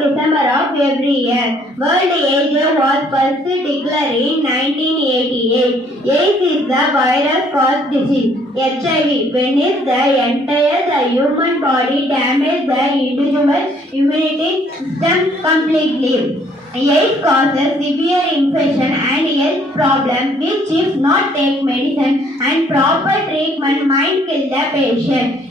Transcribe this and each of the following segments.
December of every year. World AIDS was first declared in 1988. AIDS is the virus-caused disease. HIV, when is the entire human body damage the individual immunity system completely. AIDS causes severe infection and health problems which, if not take medicine and proper treatment, might kill the patient.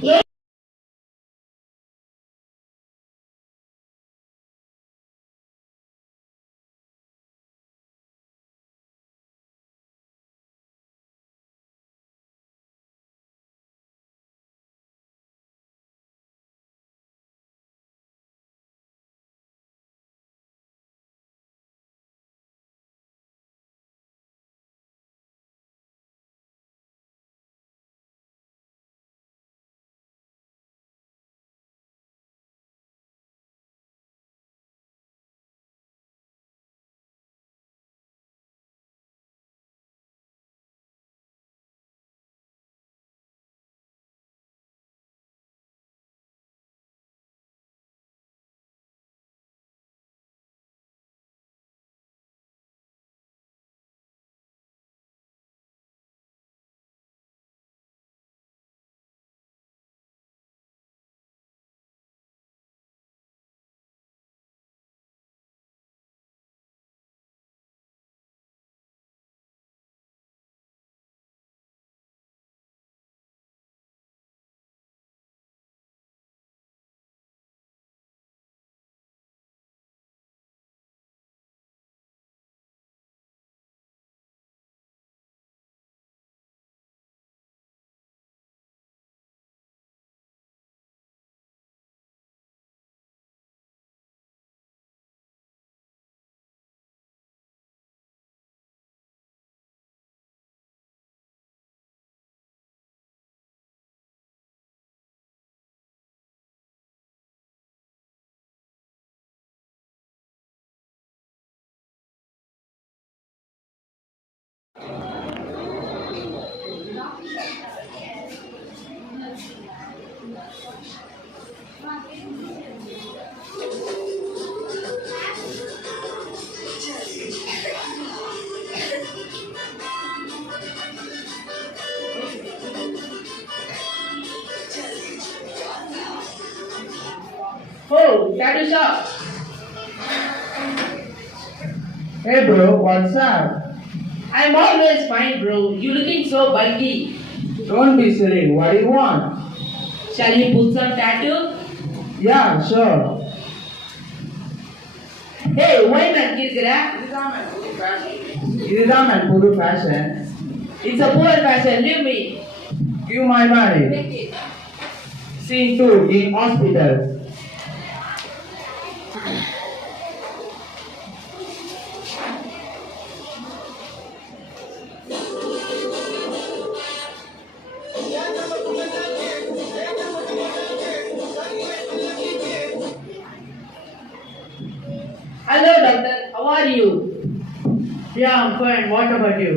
Oh, tattoo shop. Hey bro, what's up? I'm always fine, bro. You looking so bulky. Don't be silly, what do you want? Shall we put some tattoo? Yeah, sure. Hey, why not kirkira? இதுதான் man புது fashion. It's a poor fashion. Leave me. Give my money. Take it. Scene 2 in hospital. Hello, doctor. How are you? Yeah, I'm fine. What about you?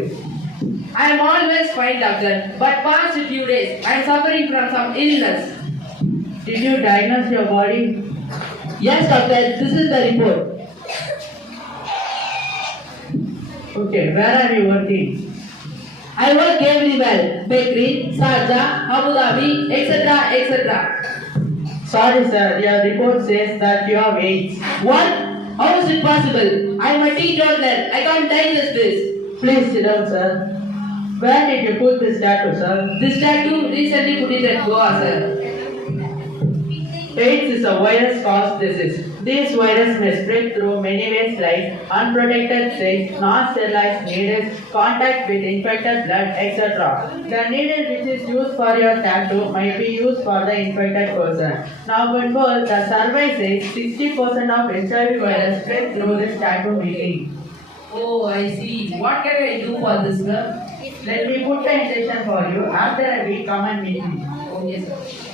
I am always fine, doctor. But past few days, I am suffering from some illness. Did you diagnose your body? Yes, doctor. This is the report. Okay, where are you working? I work everywhere. Bakery, Sharjah, Abu Dhabi, etc., etc. Sorry sir, your report says that you have AIDS. What? How is it possible? I am a teetotaler. I can't diagnose this. Please sit down sir. Where did you put this tattoo sir? This tattoo recently put it at Goa, sir. AIDS is a virus-caused disease. This virus may spread through many ways like unprotected sex, non-sterilized needles, contact with infected blood, etc. The needle which is used for your tattoo might be used for the infected person. Now, before the survey says 60% of HIV virus spread through this tattoo meeting. Oh, I see. What can I do for this, sir? Let me put the injection for you. After a week, come and meet me. Oh, yes, sir.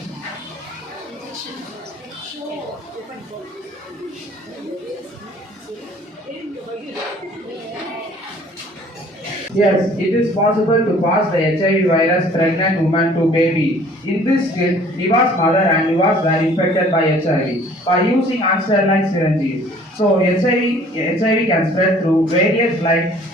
Yes, it is possible to pass the HIV virus pregnant woman to baby. In this kid, Eva's mother and Eva's were infected by HIV by using unsterilized syringes. So HIV can spread through various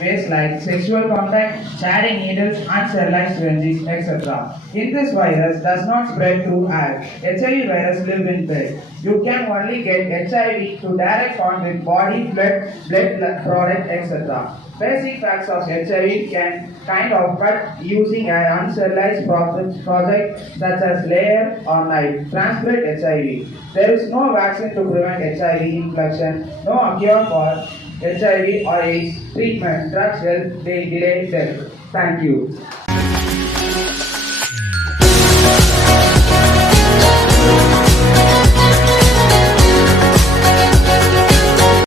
ways like sexual contact, sharing needles, unsterilized syringes, etc. If this virus does not spread through air, HIV virus live in blood. You can only get HIV through direct contact with body, blood product, etc. Basic facts of HIV can kind of cut using an unsterilized project such as layer or knife. Transmitted HIV. There is no vaccine to prevent HIV infection, no cure for HIV or AIDS treatment. Drugs help, they delay death. Thank you.